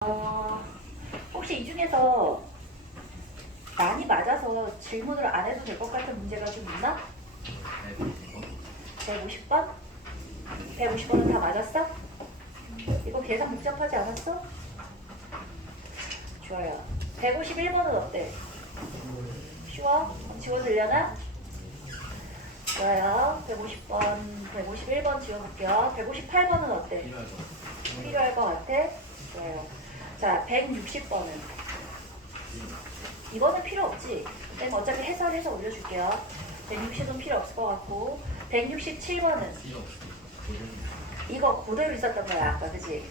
어, 혹시 이 중에서 많이 맞아서 질문을 안 해도 될 것 같은 문제가 좀 있나? 150번? 150번은 다 맞았어? 이거 계산 복잡하지 않았어? 좋아요. 151번은 어때? 쉬워? 그럼 지워들려나? 좋아요. 150번, 151번 지워볼게요. 158번은 어때? 필요할 것 같아? 좋아요. 자, 160번은? 이거는 필요 없지. 근데 어차피 해설해서 올려줄게요. 160은 필요 없을 것 같고 167번은 이거 그대로 있었던 거야 아까 그지?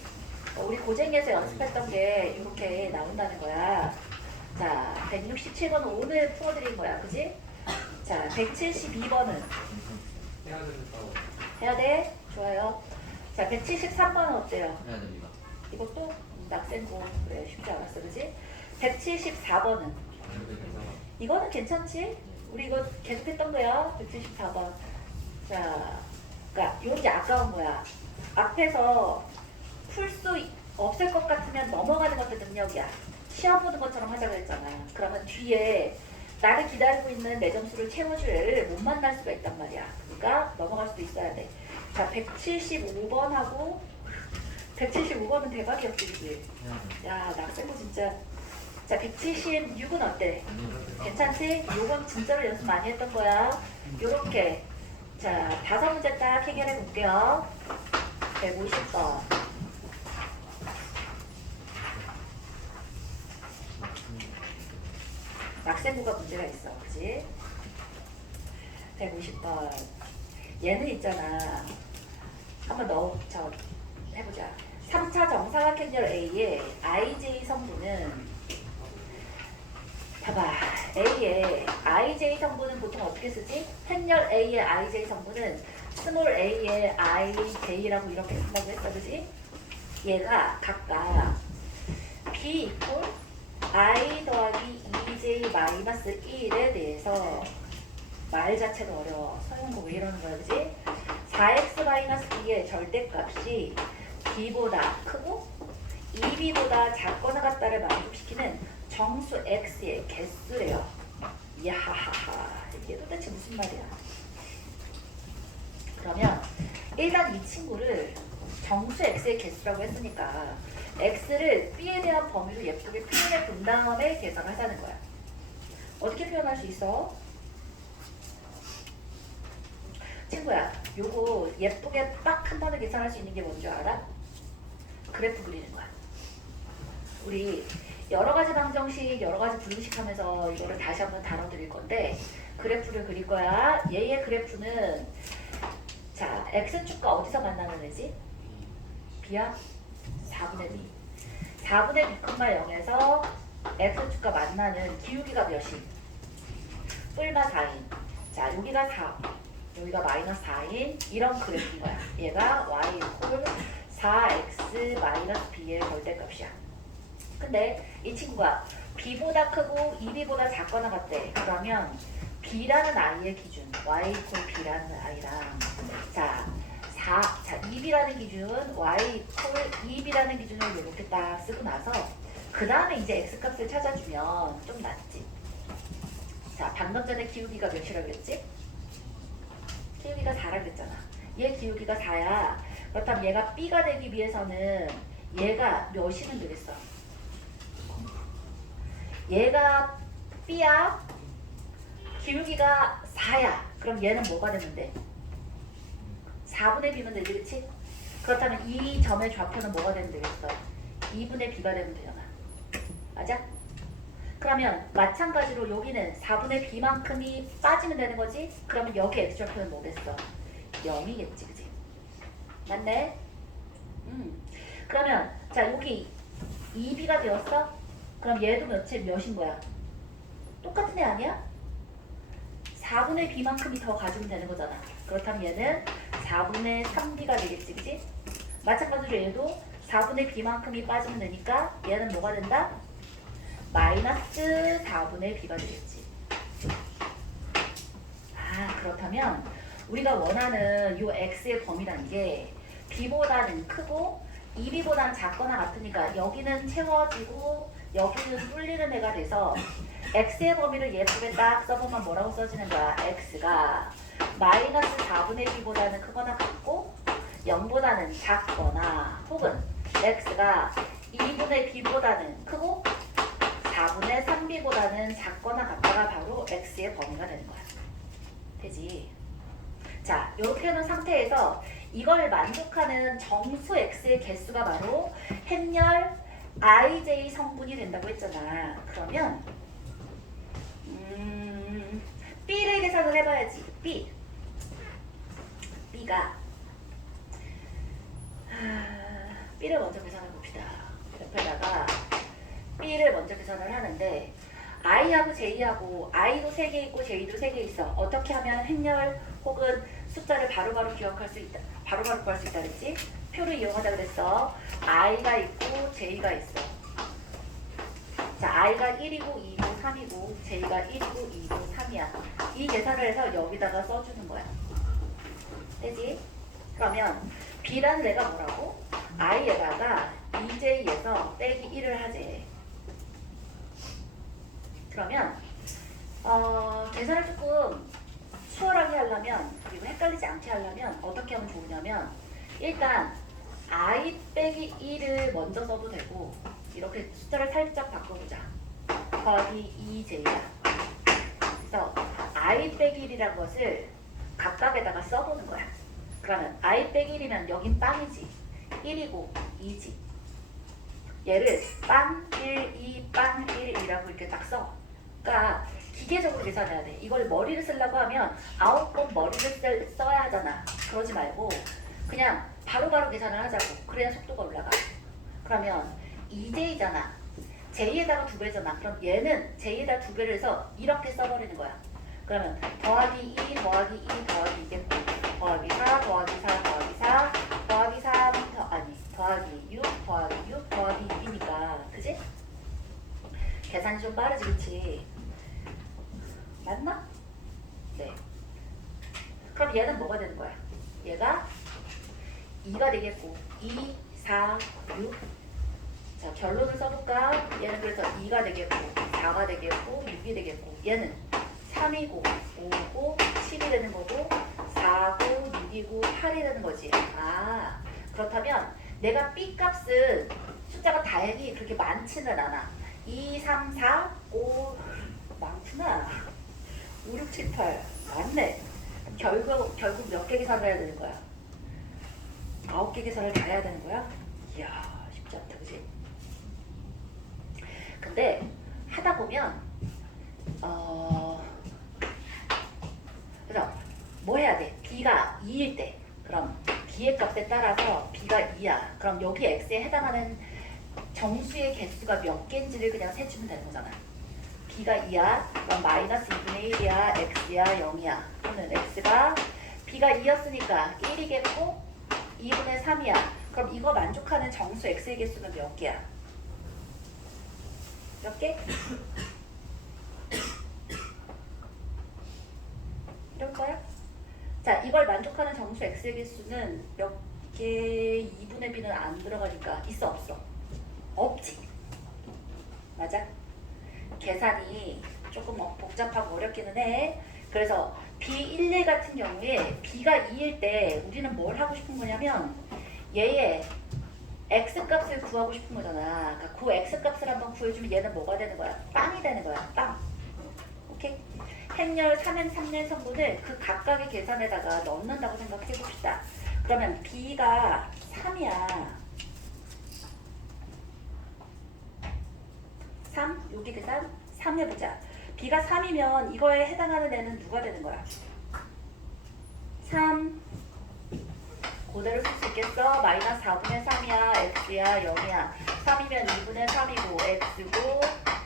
우리 고쟁이에서 연습했던 게 이렇게 나온다는 거야. 자 167번은 오늘 풀어드린 거야 그지? 자 172번은 해야 돼? 좋아요. 자 173번은 어때요? 해야 됩니다. 이것도 낙생고 그래 쉽지 않았어 그지? 174번은 이거는 괜찮지? 우리 이거 계속 했던 거야. 174번. 자, 그러니까 이게 아까운 거야. 앞에서 풀 수 없을 것 같으면 넘어가는 것도 능력이야. 시험 보는 것처럼 하자고 했잖아. 그러면 뒤에 나를 기다리고 있는 내 점수를 채워줄 애를 못 만날 수가 있단 말이야. 그러니까 넘어갈 수도 있어야 돼. 자, 175번하고 175번은 대박이었지, 그지? 야, 낙생고 진짜. 자, 176은 어때? 괜찮지? 요건 진짜로 연습 많이 했던 거야. 요렇게. 자, 5문제 딱 해결해 볼게요. 150번. 낙생구가 문제가 있어. 그치? 150번. 얘는 있잖아. 한번 해보자. 3차 정사각형렬 A의 IJ 성분은 봐봐. A의 IJ 성분은 보통 어떻게 쓰지? 행렬 A의 IJ 성분은 스몰 A의 IJ라고 이렇게 쓴다고 했어, 그지? 얘가 각각 B 이퀄 I 더하기 2J 마이너스 1에 대해서 말 자체가 어려워. 서영고 왜 이러는 거야, 그지? 4x 마이너스 2의 절대값이 B보다 크고 2B보다 작거나 같다를 만족시키는 정수 x의 개수래요. 야하하하. 이게 도대체 무슨 말이야? 그러면 일단 이 친구를 정수 x의 개수라고 했으니까 x를 b에 대한 범위로 예쁘게 표현해 본 다음에 계산하자는 거야. 어떻게 표현할 수 있어? 친구야, 요거 예쁘게 딱 한 번에 계산할 수 있는 게 뭔지 알아? 그래프 그리는 거야. 우리 여러 가지 방정식, 여러 가지 분식 하면서 이거를 다시 한번 다뤄드릴 건데 그래프를 그릴 거야. 얘의 그래프는 자, x축과 어디서 만나는 애지? b야? 4분의 b. 4분의 b, 0에서 x축과 만나는 기울기가 몇이? 뿔마 4인. 자, 여기가 4, 여기가 마이너스 4인 이런 그래프인 거야. 얘가 y 이퀄 4x 마이너스 b의 절대값이야. 근데 이 친구가 b보다 크고 2b보다 작거나 같대. 그러면 b라는 i의 기준, y 이퀄 b라는 i랑 자 2b라는 기준, y 이퀄 2b라는 기준을 이렇게 딱 쓰고 나서 그 다음에 이제 x값을 찾아주면 좀 낫지. 자, 방금 전에 기울기가 몇이라 그랬지? 기울기가 4라 그랬잖아. 얘 기울기가 4야. 그렇다면 얘가 b가 되기 위해서는 얘가 몇이면 되겠어? 얘가 b야. 기울기가 4야. 그럼 얘는 뭐가 되면 돼? 4분의 b면 되지, 그치? 그렇다면 이 점의 좌표는 뭐가 되면 되겠어? 2분의 b가 되면 되잖아. 맞아? 그러면 마찬가지로 여기는 4분의 b만큼이 빠지면 되는 거지? 그러면 여기 x좌표는 뭐겠어? 0이겠지, 그치? 맞네? 그러면 자 여기 2b가 되었어? 그럼 얘도 몇인 거야? 똑같은 애 아니야? 4분의 b만큼이 더 가지면 되는 거잖아. 그렇다면 얘는 4분의 3b가 되겠지, 그치? 마찬가지로 얘도 4분의 b만큼이 빠지면 되니까 얘는 뭐가 된다? 마이너스 4분의 b가 되겠지. 아, 그렇다면 우리가 원하는 요 x의 범위라는 게 b보다는 크고 2b보다는 작거나 같으니까 여기는 채워지고 여기는 뚫리는 애가 돼서 x의 범위를 예쁘게 딱 써보면 뭐라고 써지는 거야? x가 마이너스 4분의 b보다는 크거나 같고 0보다는 작거나 혹은 x가 2분의 b보다는 크고 4분의 3b보다는 작거나 같다가 바로 x의 범위가 되는 거야. 되지? 자, 이렇게 해놓은 상태에서 이걸 만족하는 정수 x의 개수가 바로 행렬 ij 성분이 된다고 했잖아. 그러면 b를 계산을 해봐야지. b가 b를 먼저 계산해 봅시다. 옆에다가 b를 먼저 계산을 하는데 i하고 j하고 i도 3개 있고 j도 3개 있어. 어떻게 하면 행렬 혹은 숫자를 바로바로 기억할 수 있다. 바로바로 구할 수 있다 그랬지? 표를 이용하자 그랬어. i가 있고 j가 있어. 자, i가 1이고 2고 3이고 j가 1이고 2고 3이야. 이 계산을 해서 여기다가 써주는 거야. 되지? 그러면 b라는 애가 뭐라고? i에다가 2j에서 빼기 1을 하지. 그러면 계산을 조금 수월하게 하려면 그리고 헷갈리지 않게 하려면 어떻게 하면 좋으냐면 일단 i 빼기 1을 먼저 써도 되고 이렇게 숫자를 살짝 바꿔보자. 더하기 2j야. 그래서 i 빼기 1이라는 것을 각각에다가 써보는 거야. 그러면 i 빼기 1이면 여긴 빵이지. 1이고 2지. 얘를 빵 1, 2, 빵 1이라고 이렇게 딱 써. 그러니까 기계적으로 계산해야 돼. 이걸 머리를 쓰려고 하면 9번 머리를 써야 하잖아. 그러지 말고 그냥 바로바로 계산을 하자고. 그래야 속도가 올라가. 그러면 2j잖아. j에다가 2배잖아. 그럼 얘는 j에다 2배를 해서 이렇게 써버리는 거야. 그러면 더하기 2 더하기 2 더하기 2겠고 더하기 4 더하기 4 더하기 4 더하기 3 더하기 6 더하기 6 더하기 6이니까 그지? 계산이 좀 빠르지 그치? 맞나? 네. 그럼 얘는 뭐가 되는 거야? 얘가 2가 되겠고 2, 4, 6 자, 결론을 써볼까? 얘는 그래서 2가 되겠고 4가 되겠고 6이 되겠고 얘는 3이고 5고 7이 되는 거고 4고 6이고 8이 되는 거지. 아, 그렇다면 내가 B 값은 숫자가 다행히 그렇게 많지는 않아. 2, 3, 4, 5 많구나. 5, 6, 7, 8 많네. 결국 몇 개 계산을 해야 되는 거야? 9개 계산을 다 해야 되는 거야? 이야 쉽지 않다 그지? 근데 하다 보면 그래서 뭐 해야 돼? b가 2일 때 그럼 b의 값에 따라서 b가 2야. 그럼 여기 x에 해당하는 정수의 개수가 몇 개인지를 그냥 세주면 되는 거잖아. b가 2야. 그럼 마이너스 2분의 1이야. x야 0이야. 그러면 x가 b가 2였으니까 1이겠고 2분의 3이야. 그럼 이거 만족하는 정수 x의 개수는 몇 개야? 몇 개? 이럴 거야? 자, 이걸 만족하는 정수 x의 개수는 몇 개? 2분의 b는 안 들어가니까 있어 없어? 없지. 맞아? 계산이 조금 복잡하고 어렵기는 해. 그래서 B11 같은 경우에 B가 2일 때 우리는 뭘 하고 싶은 거냐면 얘의 X값을 구하고 싶은 거잖아. 그러니까 그 X값을 한번 구해주면 얘는 뭐가 되는 거야? 빵이 되는 거야. 빵. 오케이? 행렬 3행 3행 성분을 그 각각의 계산에다가 넣는다고 생각해 봅시다. 그러면 B가 3이야. 3? 여기 계산 3 해보자. B가 3이면 이거에 해당하는 애는 누가 되는 거야? 3 그대로 쓸 수 있겠어? 마이너스 4분의 3이야. x야 0이야. 3이면 2분의 3이고 x고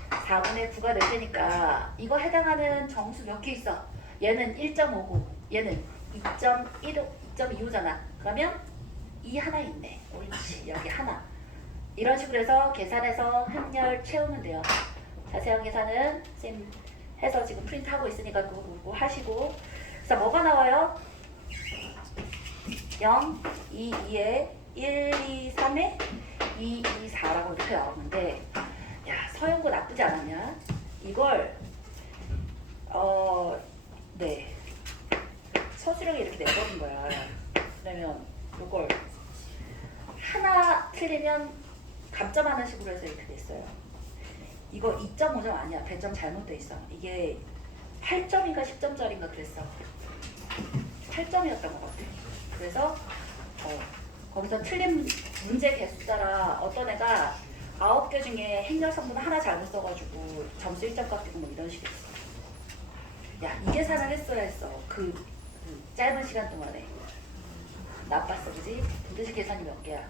4분의 9가 될 테니까 이거 해당하는 정수 몇 개 있어? 얘는 1.5고 얘는 2.25잖아. 그러면 2 하나 있네. 옳지. 여기 하나. 이런 식으로 해서 계산해서 행렬 채우면 돼요. 자세한 계산은 쌤 해서 지금 프린트하고 있으니까 그거 보고 하시고. 그래서 뭐가 나와요? 0, 2, 2에 1, 2, 3에 2, 2, 4라고 이렇게 나오는데 야 서영구 나쁘지 않았냐? 이걸 네 서술형이 이렇게 내버린 거야. 그러면 이걸 하나 틀리면 감점하는 식으로 해서 이렇게 됐어요. 이거 2.5점 아니야. 배점 잘못돼 있어. 이게 8점인가 10점짜리인가 그랬어. 8점이었던 것 같아. 그래서 거기서 틀린 문제 개수 따라 어떤 애가 9개 중에 행렬 성분 하나 잘못 써가지고 점수 1점 깎이고 뭐 이런 식이었어. 야, 이 계산을 했어야 했어. 그 짧은 시간 동안에. 나빴어, 그지? 도대체 계산이 몇 개야?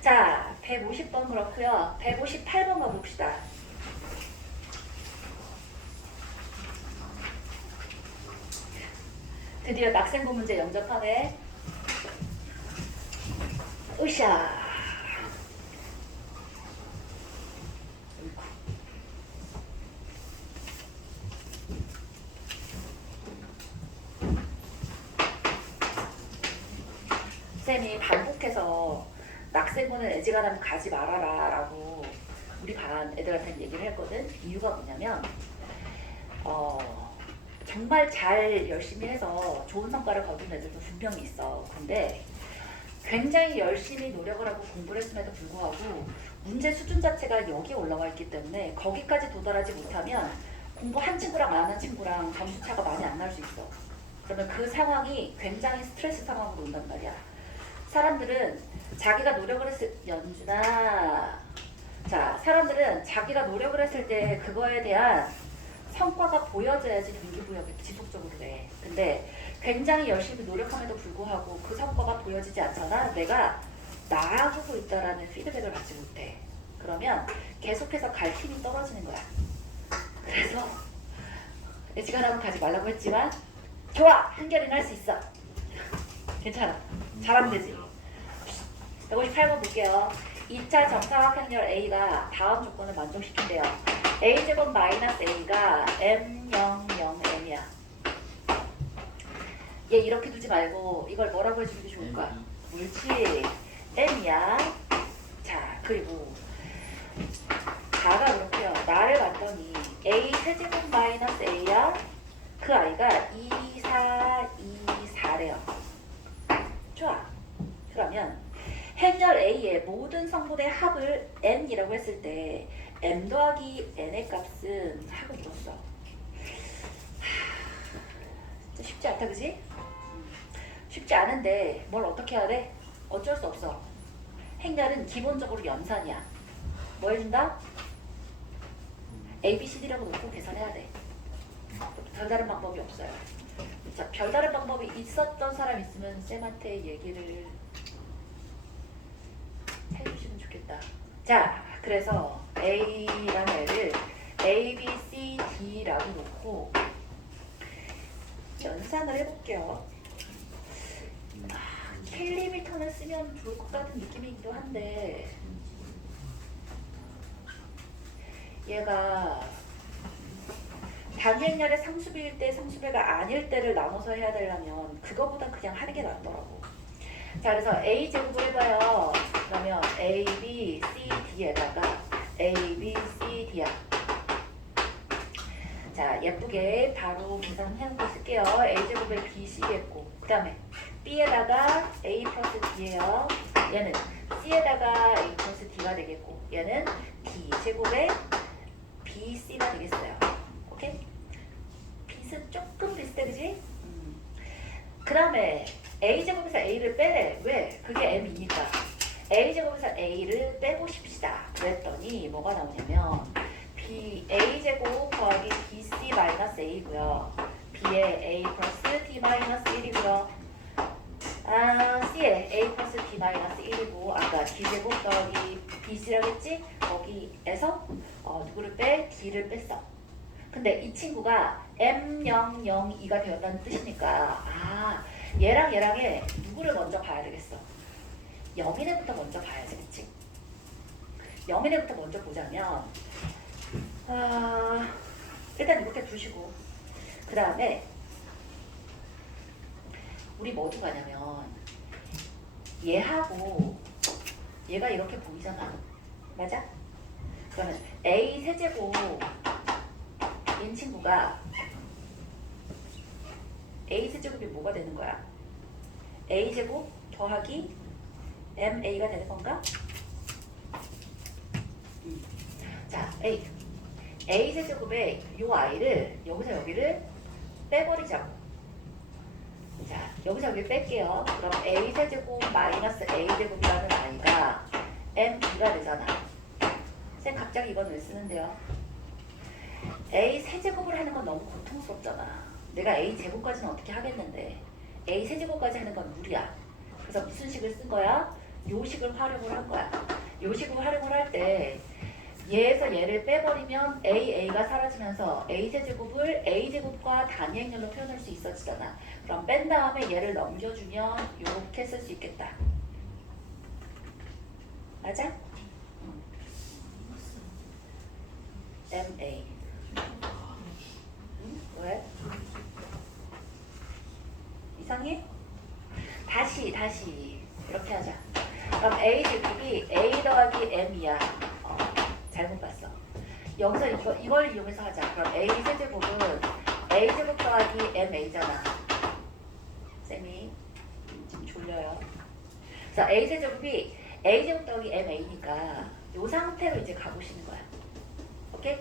자, 150번 그렇고요. 158번 가봅시다. 드디어 낙생고 문제 영접하네. 으쌰. 쌤이 반복해서 낙생고는 애지간하면 가지 말아라 라고 우리 반 애들한테 얘기를 했거든. 이유가 뭐냐면 정말 잘 열심히 해서 좋은 성과를 거둔 애들도 분명히 있어. 근데 굉장히 열심히 노력을 하고 공부를 했음에도 불구하고 문제 수준 자체가 여기에 올라와 있기 때문에 거기까지 도달하지 못하면 공부 한 친구랑 안 한 친구랑 점수 차가 많이 안 날 수 있어. 그러면 그 상황이 굉장히 스트레스 상황으로 온단 말이야. 사람들은 자기가 노력을 했을 연준아 자 사람들은 자기가 노력을 했을 때 그거에 대한 성과가 보여져야지 동기부여가 지속적으로 돼. 근데 굉장히 열심히 노력함에도 불구하고 그 성과가 보여지지 않잖아. 내가 나아가고 있다라는 피드백을 받지 못해. 그러면 계속해서 갈 힘이 떨어지는 거야. 그래서 애지간하면 가지 말라고 했지만 좋아! 한결이는 할 수 있어. 괜찮아. 잘하면 되지. 158번 볼게요. 2차 정사각형열 A가 다음 조건을 만족시킨대요. A제곱 마이너스 A가 M00M이야. 얘 이렇게 두지 말고 이걸 뭐라고 해주는 게 좋을까? 옳지. M이야. 자, 그리고 4가 그렇고요. 나를 봤더니 A 세제곱 마이너스 A야. 그 아이가 2, 4, 2, 4래요. 좋아. 그러면 행렬 A의 모든 성분의 합을 N이라고 했을 때 M 더하기 N의 값은 하고 물었어. 진짜 쉽지 않다, 그지? 쉽지 않은데 뭘 어떻게 해야 돼? 어쩔 수 없어. 행렬은 기본적으로 연산이야. 뭐 해준다? A, B, C, D라고 놓고 계산해야 돼. 별다른 방법이 없어요. 자, 별다른 방법이 있었던 사람 있으면 쌤한테 얘기를 해주시면 좋겠다. 자, 그래서 A라는 애를 A, B, C, D라고 놓고 연산을 해볼게요. 킬리미터를 쓰면 좋을 것 같은 느낌이기도 한데 얘가 단위행렬의 상수비일 때 상수배가 아닐 때를 나눠서 해야 되려면 그거보다 그냥 하는 게 낫더라고. 자, 그래서 A제곱을 해봐요. 그러면 A, B, C, D에다가 A, B, C, D야. 자, 예쁘게 바로 계산해놓은 거 쓸게요. A제곱에 B, C겠고 그 다음에 B에다가 A 플러스 D예요. 얘는 C에다가 A 플러스 D가 되겠고 얘는 D제곱에 B, C가 되겠어요. 오케이? 빛은 조금 비슷해, 그지? 그 다음에 A제곱에서 A를 빼래. 왜? 그게 M이니까. A제곱에서 A를 빼보십시다. 그랬더니 뭐가 나오냐면 A제곱 더하기 BC 마이너스 A고요. B에 A 플러스 D 마이너스 1이고요. C에 A 플러스 D 마이너스 1이고 아까 D제곱 더하기 BC라겠지? 거기에서 누구를 빼? D를 뺐어. 근데 이 친구가 M002가 되었다는 뜻이니까 얘랑 얘랑에 누구를 먼저 봐야 되겠어? 영인애부터 먼저 봐야지, 그치? 영인애부터 먼저 보자면 일단 이렇게 두시고 그 다음에 우리 뭐 어디 가냐면 얘하고 얘가 이렇게 보이잖아. 맞아? 그러면 A 세제곱인 친구가 A 세제곱이 뭐가 되는 거야? A 제곱 더하기 MA가 되는 건가? 자, A 세제곱에 요 I를 여기서 여기를 빼버리자고. 자, 여기서 여기 뺄게요. 그럼 A 세제곱 마이너스 A 제곱이라는 I가 MB가 되잖아. 쌤 갑자기 이건 왜 쓰는데요? A 세제곱을 하는 건 너무 고통스럽잖아. 내가 A 제곱까지는 어떻게 하겠는데 A 세제곱까지 하는 건 무리야. 그래서 무슨 식을 쓴 거야? 요 식을 활용을 한 거야. 요 식을 활용을 할 때 얘에서 얘를 빼버리면 A가 사라지면서 A 세제곱을 A 제곱과 단위 행렬로 표현할 수 있어지잖아. 그럼 뺀 다음에 얘를 넘겨주면 이렇게 쓸 수 있겠다. 맞아? MA. 왜? 이상해? 다시 이렇게 하자. 그럼 A 제곱이 A 더하기 M이야. 잘못 봤어. 여기서 이걸 이용해서 하자. 그럼 A 세제곱은 A 제곱 더하기 MA잖아. 쌤이 지금 졸려요. 그래서 A 세제곱이 A 제곱 더하기 MA니까 이 상태로 이제 가보시는 거야. 오케이?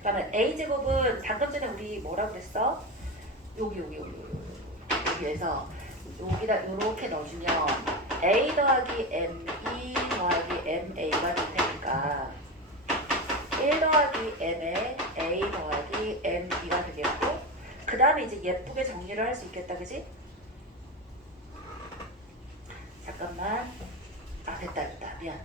그러면 A 제곱은 방금 전에 우리 뭐라고 그랬어? 여기에서 여기다 이렇게 넣어주면 A 더하기 ME 더하기 MA가 될 테니까 1 더하기 M에 A 더하기 MB가 되겠고 그 다음에 이제 예쁘게 정리를 할 수 있겠다. 그지? 잠깐만. 됐다. 미안.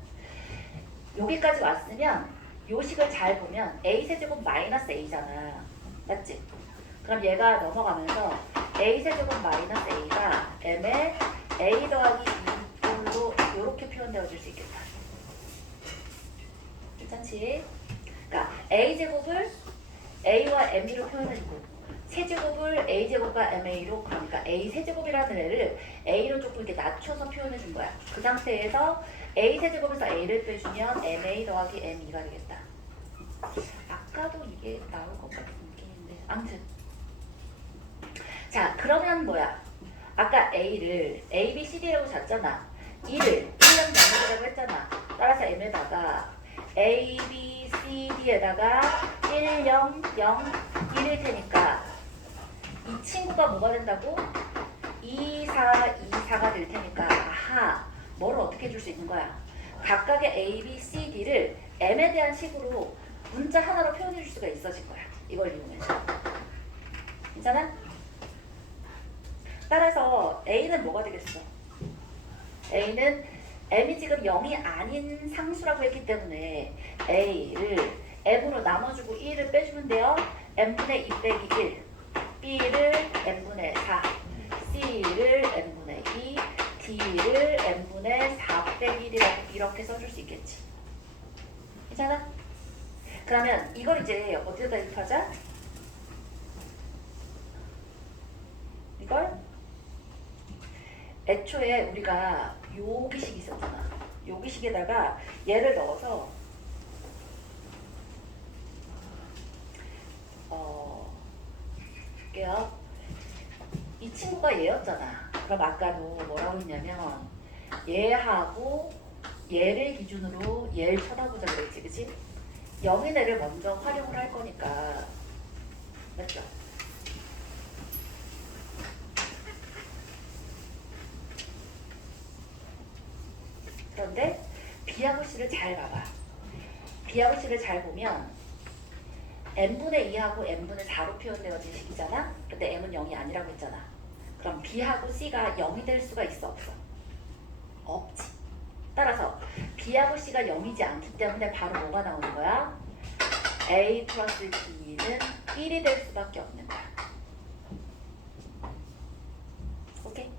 여기까지 왔으면 요 식을 잘 보면 A 세제곱 마이너스 A잖아. 맞지? 그럼 얘가 넘어가면서 A 세제곱 마이너스 A가 M에 A 더하기 2로 이렇게 표현되어 줄 수 있겠다. 괜찮지? 그러니까 A 제곱을 A와 ME로 표현해주고 세제곱을 A 제곱과 MA로, 그러니까 A 세제곱이라는 애를 A로 조금 이렇게 낮춰서 표현해준 거야. 그 상태에서 A 세제곱에서 A를 빼주면 MA 더하기 ME가 되겠다. 아까도 이게 나올 것 같은 느낌인데 아무튼 자, 그러면 뭐야? 아까 A를 A, B, C, D라고 잤잖아. 1을 1년 넘어가라고 했잖아. 따라서 M에다가 A, B, C, D에다가 1, 0, 0, 1일 테니까 이 친구가 뭐가 된다고? 2, 4, 2, 4가 될 테니까 아하, 뭐를 어떻게 해줄 수 있는 거야? 각각의 A, B, C, D를 M에 대한 식으로 문자 하나로 표현해 줄 수가 있어진 거야. 이걸 이용해서. 괜찮아? 따라서 A는 뭐가 되겠어? A는 M이 지금 0이 아닌 상수라고 했기 때문에 A를 M으로 나눠주고 1을 빼주면 돼요. M분의 2 빼기 1, B를 M분의 4, C를 M분의 2, D를 M분의 4 빼기 1이라고 이렇게 써줄 수 있겠지. 괜찮아? 그러면 이걸 이제 어디다 대입하자? 이걸 애초에 우리가 요기식이 있었잖아. 요기식에다가 얘를 넣어서 볼게요. 이 친구가 얘였잖아. 그럼 아까도 뭐라고 했냐면 얘하고 얘를 기준으로 얘를 쳐다보자 그랬지. 그치? 0인 애를 먼저 활용을 할 거니까 맞죠? 그런데 B하고 C를 잘 봐봐. B하고 C를 잘 보면 N분의 2하고 N분의 4로 표현되어진 식이잖아. 근데 M은 0이 아니라고 했잖아. 그럼 B하고 C가 0이 될 수가 있어 없어? 없지. 따라서 B하고 C가 0이지 않기 때문에 바로 뭐가 나오는 거야? A 플러스 B는 1이 될 수밖에 없는 거야. 오케이?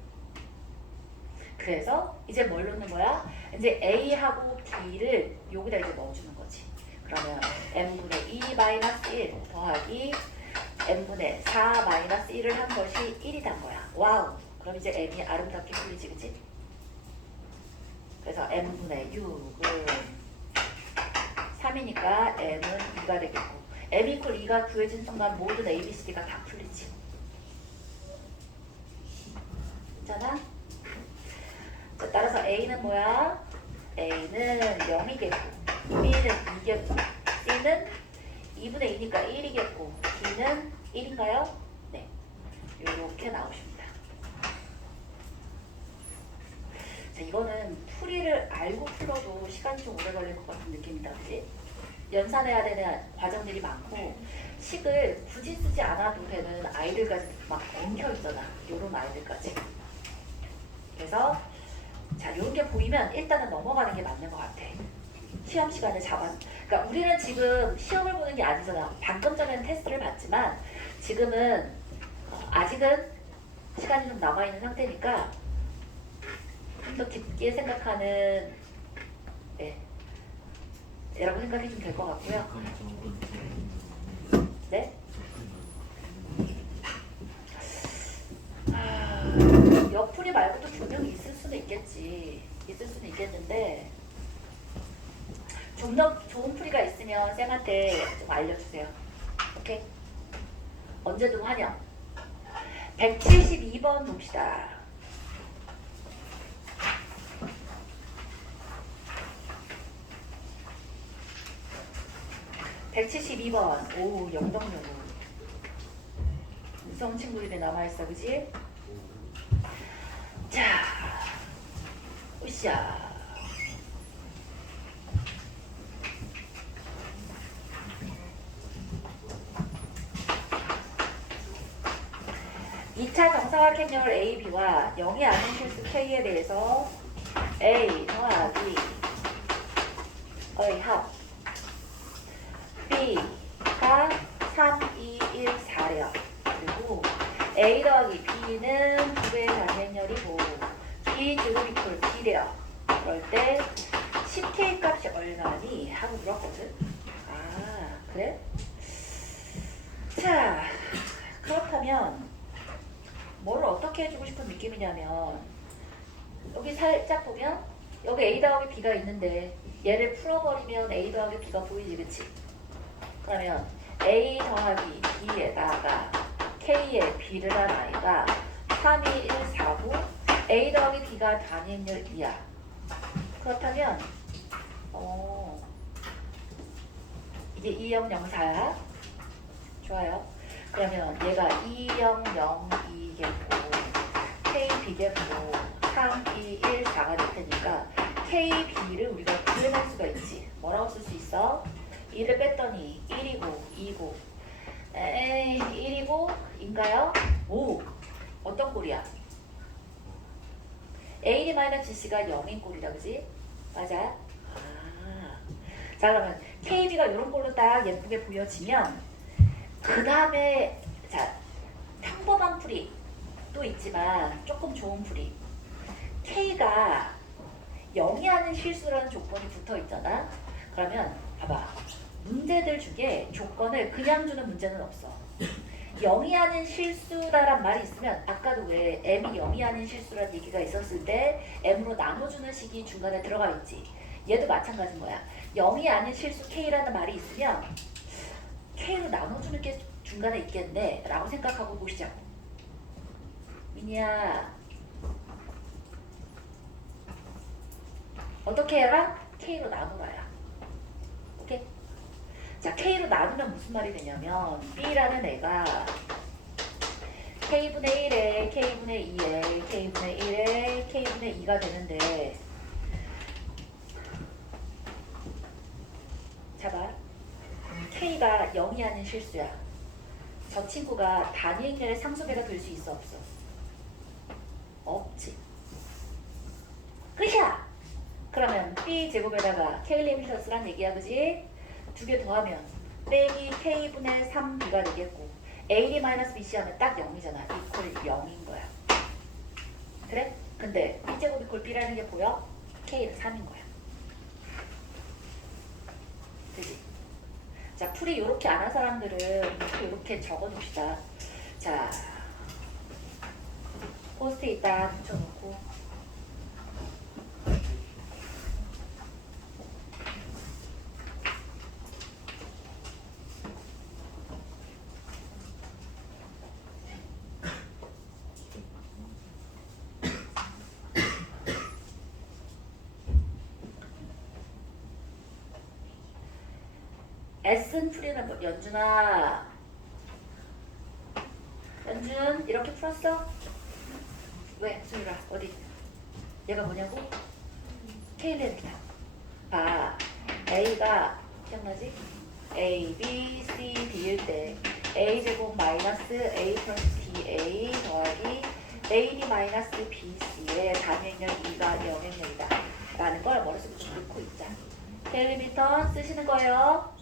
그래서 이제 뭘 넣는 거야? 이제 A하고 B를 여기다 이제 넣어주는 거지. 그러면 N분의 2 마이너스 1 더하기 N분의 4 마이너스 1을 한 것이 1이란 거야. 와우. 그럼 이제 M이 아름답게 풀리지, 그치? 그래서 m분의 6은 3이니까 m은 2가 되겠고 m 이퀄 2가 구해진 순간 모든 a, b, c, d가 다 풀리지. 있잖아? 자, 따라서 a는 뭐야? a는 0이겠고 b는 2겠고 c는 2분의 2니까 1이겠고 d는 1인가요? 네, 이렇게 나오십니다. 자, 이거는 풀이를 알고 풀어도 시간이 좀 오래 걸릴 것 같은 느낌이다, 그지? 연산해야 되는 과정들이 많고 식을 굳이 쓰지 않아도 되는 아이들까지 막 엉켜 있잖아. 요런 아이들까지. 그래서 자, 요런 게 보이면 일단은 넘어가는 게 맞는 것 같아. 시험 시간을 그러니까 우리는 지금 시험을 보는 게 아니잖아. 방금 전에는 테스트를 봤지만 지금은 아직은 시간이 좀 남아있는 상태니까 좀 더 깊게 생각하는 라고 생각이 좀 될 것 같고요. 네? 옆풀이 말고도 분명히 있을 수는 있겠지. 있을 수는 있겠는데 좀 더 좋은 풀이가 있으면 쌤한테 좀 알려주세요. 오케이? 언제든 환영. 172번 봅시다. (172번) 오, 영덕여고. 무서운 친구들이 남아있어, 그지? 자, 으쌰. (2차) 정사각형열 AB와 0이 아닌 실수 K에 대해서 A 더하기 의 합 B가 3, 2, 1, 4래요. 그리고 A 더하기 B는 2배의 단행열이고 B 제곱 이퀄 B래요. 그럴 때 10K 값이 얼마니? 하고 물었거든. 아, 그래? 자, 그렇다면 뭐를 어떻게 해주고 싶은 느낌이냐면 여기 살짝 보면 여기 A 더하기 B가 있는데 얘를 풀어버리면 A 더하기 B가 보이지, 그치? 그러면 A 더하기 B에다가 K의 B를 한 아이가 3, 2, 1, 4고 A 더하기 B가 단위인열 2야. 그렇다면 이게 2, 0, 0, 4야. 좋아요. 그러면 얘가 2, 0, 0, 2겠고 K, B겠고 3, 2, 1, 4가 될 테니까 K, B를 우리가 구해낼 수가 있지. 뭐라고 쓸 수 있어? 2를 뺐더니 1이고 2고 에이 1이고 인가요? 오! 어떤 꼴이야? A-GC가 0인 꼴이다, 그지? 맞아? 아. 자, 그러면 KB가 이런 꼴로 딱 예쁘게 보여지면 그 다음에 자, 평범한 풀이 또 있지만 조금 좋은 풀이 K가 0이 아닌 실수라는 조건이 붙어 있잖아. 그러면 봐봐. 문제들 중에 조건을 그냥 주는 문제는 없어. 0이 아닌 실수라란 말이 있으면 아까도 왜 M이 0이 아닌 수라는 얘기가 있었을 때 M으로 나눠주는 식이 중간에 들어가 있지. 얘도 마찬가지인 거야. 0이 아닌 실수 K라는 말이 있으면 K로 나눠주는 게 중간에 있겠네 라고 생각하고 보시자고. 미니야 어떻게 해라? K로 나누라야. 오케이? 자, K로 나누면 무슨 말이 되냐면 B라는 애가 K분의 1에 K분의 2에 K분의 1에 K분의 2가 되는데 잡아. K가 0이 아닌 실수야. 저 친구가 단위행렬의 상수배가 될 수 있어 없어? 없지. 끝이야. 그러면 B제곱에다가 K리미터 쓰란 얘기야, 그지? 두 개 더하면 빼기 K분의 3B가 되겠고 AD-BC 하면 딱 0이잖아. 이퀄 0인 거야. 그래? 근데 B제곱 이퀄 B라는 게 보여? K는 3인 거야. 그지? 자, 풀이 이렇게 안 한 사람들은 이렇게 적어둡시다. 자, 포스트잇 딱 붙여놓고 S는 풀이는 뭐, 연준아. 연준, 이렇게 풀었어? 왜? 수유라, 어디? 얘가 뭐냐고? K레벨이다. 아, A가, 기억나지? A, B, C, D일 때 A제곱 마이너스 A 플러스 DA 더하기 AD 마이너스 BC의 단위행렬 2가 영행렬이다. 라는 걸 머릿속에 좀 넣고 있자. 케일리 밀턴 쓰시는 거예요.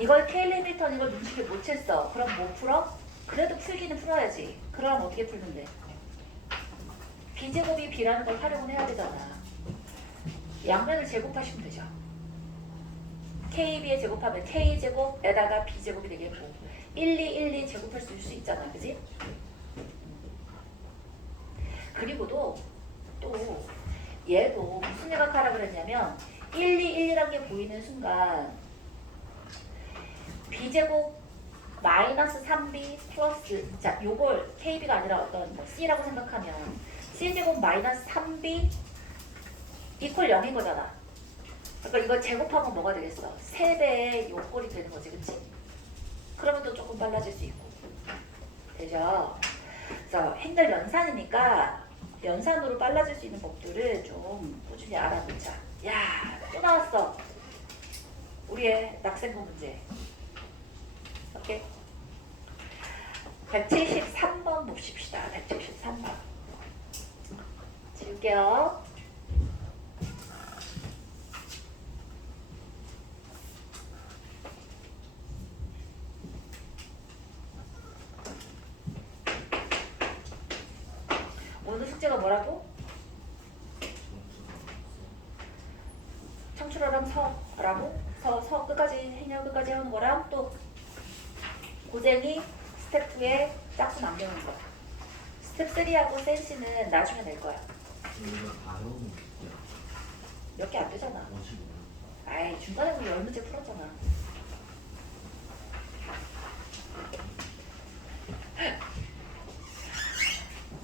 이걸 케일리 밀턴 이걸 눈치를 못 챘어. 그럼 못 풀어? 그래도 풀기는 풀어야지. 그럼 어떻게 풀는데? B제곱이 B라는 걸 활용을 해야 되잖아. 양면을 제곱하시면 되죠. KB에 제곱하면 K제곱에다가 B제곱이 되겠고 1, 2, 1, 2 제곱할 수 있잖아. 그지? 그리고도 또 얘도 무슨 생각하라 그랬냐면 1, 2, 1이라는 게 보이는 순간 B제곱 마이너스 3B 플러스 자 요걸 KB가 아니라 어떤 뭐 C라고 생각하면 C제곱 마이너스 3B 이퀄 0인 거잖아. 그러니까 이거 제곱하면 뭐가 되겠어? 3배의 요꼴이 되는 거지. 그치? 그러면 또 조금 빨라질 수 있고. 되죠? 그래서 행렬 연산이니까 연산으로 빨라질 수 있는 법들을 좀 꾸준히 알아놓자. 야, 또 나왔어. 우리의 낙생고 문제. 오케이? 173번 봅시다. 173번. 지울게요. 오늘 숙제가 뭐라고? 청출어랑 서라고? 서 끝까지 행렬 끝까지 해오는 거랑 또 고쟁이 스텝 2에 짝수 남겨놓는 거야. 스텝 3하고 센시는 나중에 낼 거야. 몇 개 안 되잖아. 아이 중간에 우리 10문제 풀었잖아.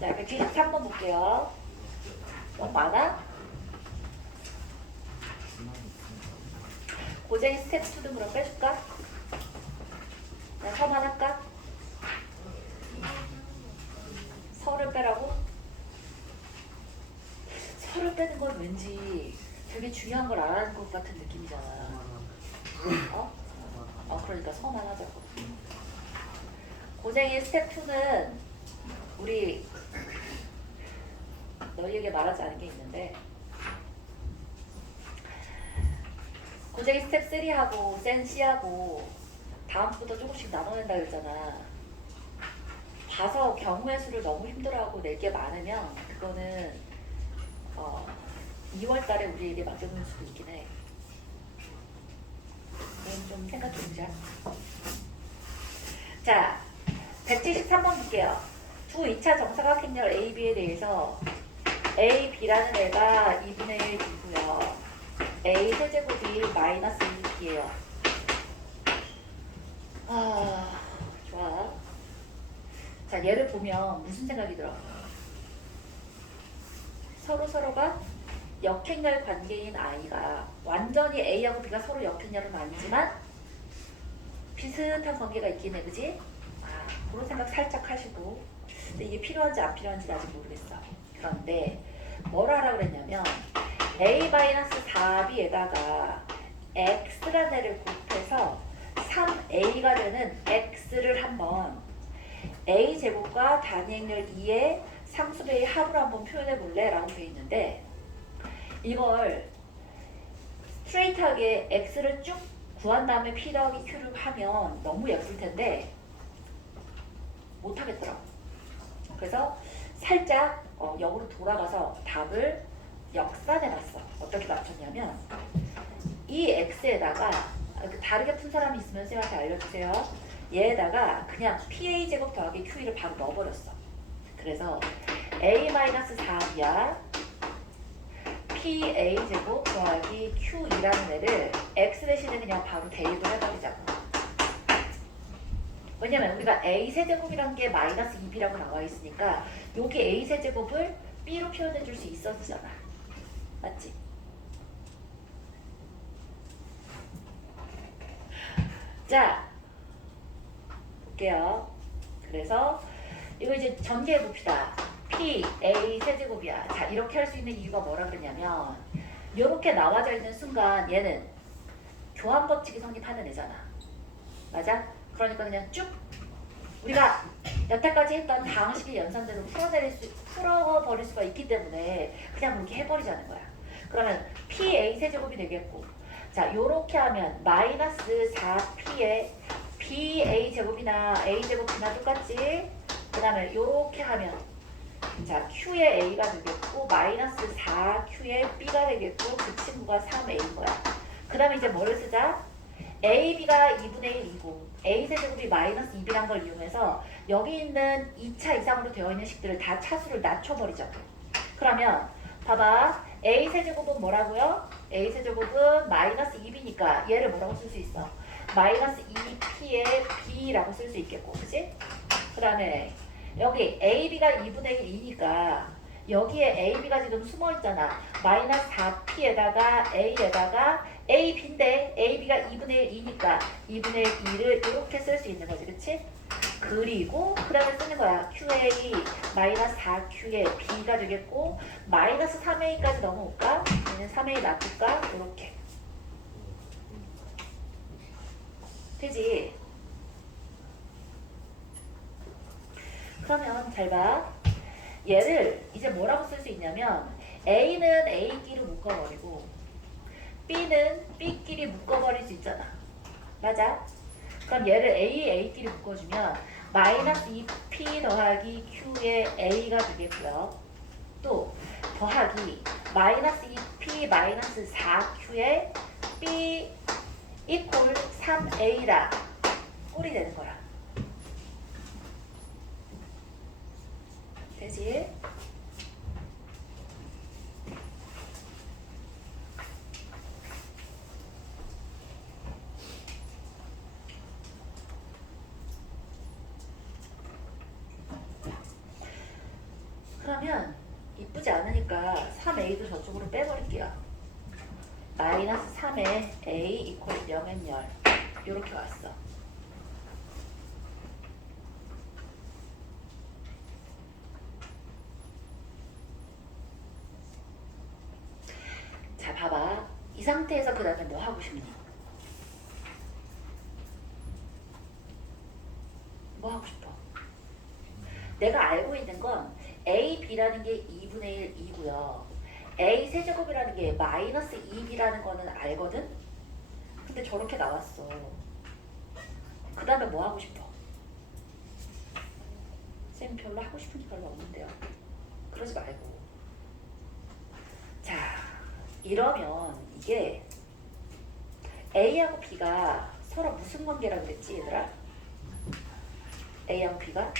자, 173번 볼게요. 너무 많아? 고쟁이 스텝 2도 그럼 빼줄까? 그냥 서만 할까? 서를 빼라고? 서를 빼는 건 왠지 되게 중요한 걸 알아는 것 같은 느낌이잖아. 어? 그러니까 서만 하자고. 고쟁이 스텝 2는 우리 너희에게 말하지 않은 게 있는데 고쟁이 스텝 3하고 센 C하고 다음부터 조금씩 나눠낸다 그랬잖아. 봐서 경우의 수를 너무 힘들어하고 낼 게 많으면 그거는 2월 달에 우리에게 맡겨놓을 수도 있긴 해. 그건 좀 생각해보자. 자, 173번 볼게요. 두 2차 정사각행렬 AB에 대해서 A, B라는 애가 2분의 1 B고요. A 세제곱이 마이너스 2B예요. 좋아. 자, 얘를 보면 무슨 생각이 들어? 서로가 역행렬 관계인 I가 완전히 A하고 B가 서로 역행렬은 아니지만 비슷한 관계가 있긴 해. 그지? 그런 생각 살짝 하시고 근데 이게 필요한지 안 필요한지는 아직 모르겠어. 그런데 뭘 하라 그랬냐면 A-4B에다가 X라는 애를 곱해서 3A가 되는 X를 한번 A제곱과 단위행렬 2의 상수배의 합으로 한번 표현해 볼래? 라고 되어 있는데 이걸 스트레이트하게 X를 쭉 구한 다음에 P 더하기 Q를 하면 너무 예쁠 텐데 못하겠더라고. 그래서 살짝 역으로 돌아가서 답을 역산해봤어. 어떻게 맞췄냐면 이 X에다가 다르게 푼 사람이 있으면 쌤한테 알려주세요. 얘에다가 그냥 PA제곱 더하기 QE를 바로 넣어버렸어. 그래서 A-4이야 PA제곱 더하기 QE라는 애를 X 대신에 그냥 바로 대입을 해버리자고. 왜냐면 우리가 A 세제곱이란 게 마이너스 2B라고 나와 있으니까 여기 A 세제곱을 B로 표현해 줄 수 있었잖아. 맞지? 자, 볼게요. 그래서 이거 이제 전개해 봅시다. P, A 세제곱이야. 자, 이렇게 할 수 있는 이유가 뭐라 그랬냐면 이렇게 나와져 있는 순간 얘는 교환 법칙이 성립하는 애잖아. 맞아? 그러니까 그냥 쭉 우리가 여태까지 했던 방식의 연산대로 풀어버릴 수가 있기 때문에 그냥 그렇게 해버리자는 거야. 그러면 PA 세제곱이 되겠고, 자, 요렇게 하면 마이너스 4P에 BA 제곱이나 A 제곱이나 똑같지? 그 다음에 요렇게 하면 자, Q의 A가 되겠고 마이너스 4Q의 B가 되겠고 그 친구가 3A인 거야. 그 다음에 이제 뭐를 쓰자? AB가 2분의 1이고 A 세제곱이 마이너스 2B란 걸 이용해서 여기 있는 2차 이상으로 되어 있는 식들을 다 차수를 낮춰버리죠. 그러면 봐봐. A 세제곱은 뭐라고요? A 세제곱은 마이너스 2B니까 얘를 뭐라고 쓸 수 있어? 마이너스 2P의 B라고 쓸 수 있겠고, 그치? 그 다음에 여기 AB가 2분의 1이니까 여기에 AB가 지금 숨어있잖아. 마이너스 4P에다가 A에다가 AB인데 AB가 2분의 1이니까 2분의 1을 이렇게 쓸 수 있는 거지, 그치? 그리고 그 다음에 쓰는 거야. QA 마이너스 4Q의 B가 되겠고 마이너스 3A까지 넘어올까? 얘는 3A 놔둘까? 이렇게 되지? 그러면 잘 봐. 얘를 이제 뭐라고 쓸 수 있냐면 A는 A끼리 묶어버리고 B는 B끼리 묶어버릴 수 있잖아. 맞아? 그럼 얘를 A끼리 묶어주면 마이너스 2P 더하기 Q의 A가 되겠고요. 또 더하기 마이너스 2P 마이너스 4Q의 B 이퀄 3A라 꼴이 되는 거야. 되지? 그러면 이쁘지 않으니까 3A도 저쪽으로 빼버릴게요. 마이너스 3에 A 이퀄 0엔 0 이렇게 왔어. 자, 봐봐. 이 상태에서 그 다음에 뭐 하고 싶니? 뭐 하고 싶어? 내가 알고 있는 건 A, B라는 게 2분의 1이고요. A 세제곱이라는 게 마이너스 2B라는 거는 알거든? 근데 저렇게 나왔어. 그 다음에 뭐 하고 싶어? 쌤 별로 하고 싶은 게 별로 없는데요. 그러지 말고. 자, 이러면 이게 A하고 B가 서로 무슨 관계라고 그랬지, 얘들아? A하고 B가?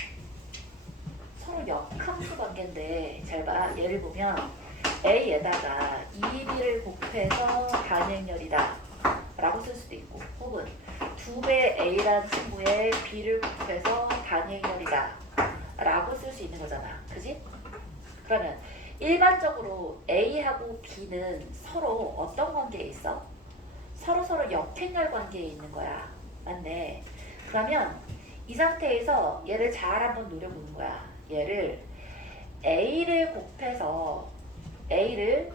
서로 역함수 관계인데 잘 봐. 예를 보면 A에다가 2B를 곱해서 단행열이다 라고 쓸 수도 있고 혹은 2배 A라는 친구의 B를 곱해서 단행열이다 라고 쓸 수 있는 거잖아. 그지? 그러면 일반적으로 A하고 B는 서로 어떤 관계에 있어? 서로 역행열 관계에 있는 거야. 맞네. 그러면 이 상태에서 얘를 잘 한번 노려보는 거야. 얘를 A를 곱해서 A를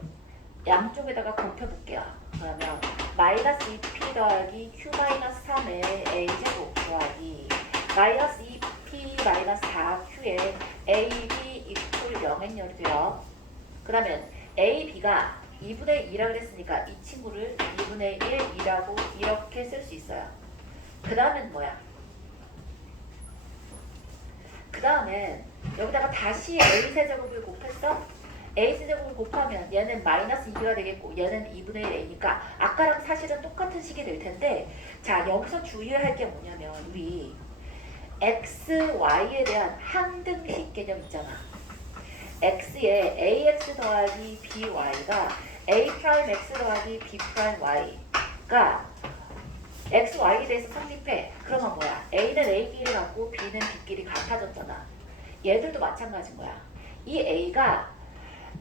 양쪽에다가 곱해볼게요. 그러면 마이너스 2P 더하기 Q 마이너스 3의 A 제곱 더하기 마이너스 2P 마이너스 4Q의 AB 이퀄 0엔 열이 돼요. 그러면 A, B가 2분의 2라 그랬으니까 이 친구를 2분의 1이라고 이렇게 쓸 수 있어요. 그 다음엔 뭐야? 그 다음엔 여기다가 다시 A세제곱을 곱했어? A세제곱을 곱하면 얘는 마이너스 2가 되겠고 얘는 2분의 1A니까 아까랑 사실은 똑같은 식이 될 텐데 자, 여기서 주의해야 할 게 뭐냐면 우리 X, Y에 대한 항등식 개념 있잖아. X에 AX 더하기 BY가 A 프라임 X 더하기 B 프라임 Y가 X, Y에 대해서 성립해. 그러면 뭐야? A는 A끼리 같고 B는 B끼리 같아졌잖아. 얘들도 마찬가지인 거야. 이 A가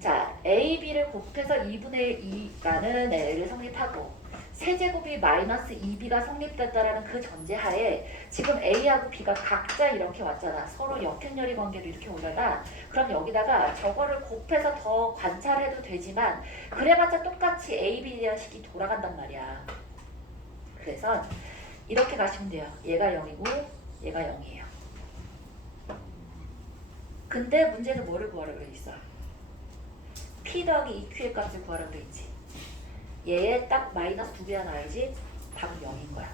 자, A, B를 곱해서 2분의 2라는 L을 성립하고 세제곱이 마이너스 2b가 성립된다라는 그 전제하에 지금 A하고 B가 각자 이렇게 왔잖아. 서로 역행렬이 관계로 이렇게 오다가 그럼 여기다가 저거를 곱해서 더 관찰해도 되지만 그래봤자 똑같이 A, B에 대한 식이 돌아간단 말이야. 그래서 이렇게 가시면 돼요. 얘가 0이고 얘가 0이에요. 근데 문제는 뭐를 구하라고 그래 있어? P 더하기 EQ의 값을 구하라고 그래 있지. 얘에 딱 마이너스 2개가 나야지 답은 0인 거야.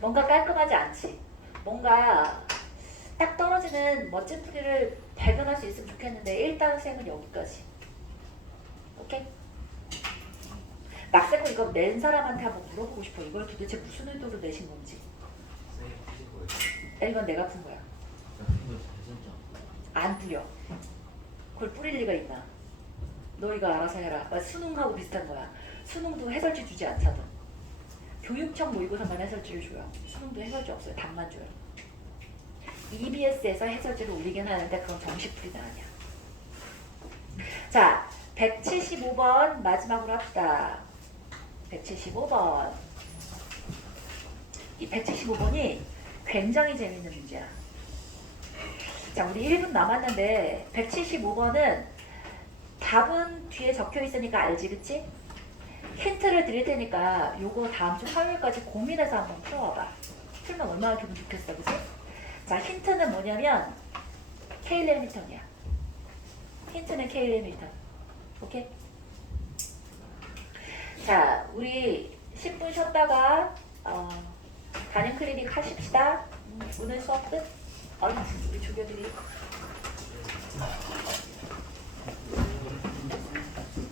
뭔가 깔끔하지 않지? 뭔가 딱 떨어지는 멋진 풀이를 발견할 수 있으면 좋겠는데 일단 셈은 여기까지. 오케이? 낙세고 이거 낸 사람한테 한번 물어보고 싶어. 이걸 도대체 무슨 의도로 내신 건지. 이건 내가 푼 거야. 안 풀려. 그걸 뿌릴 리가 있나? 너 이거 알아서 해라. 수능하고 비슷한 거야. 수능도 해설지 주지 않거든. 교육청 모의고사만 해설지를 줘요. 수능도 해설지 없어요. 답만 줘요. EBS에서 해설지를 올리긴 하는데 그건 정식 풀이는 아니야. 자, 175번 마지막으로 합시다. 175번. 이 175번이 굉장히 재밌는 문제야. 자, 우리 1분 남았는데 175번은 답은 뒤에 적혀 있으니까 알지, 그치? 힌트를 드릴 테니까 요거 다음 주 화요일까지 고민해서 한번 풀어와봐. 풀면 얼마나 기분 좋겠어, 그치? 자, 힌트는 뭐냐면 케일리 해밀턴이야. 힌트는 케일리 해밀턴. 오케이? 자, 우리 10분 쉬었다가 단연 클리닉 하십시다. 오늘 수업 끝. 우리 조교들이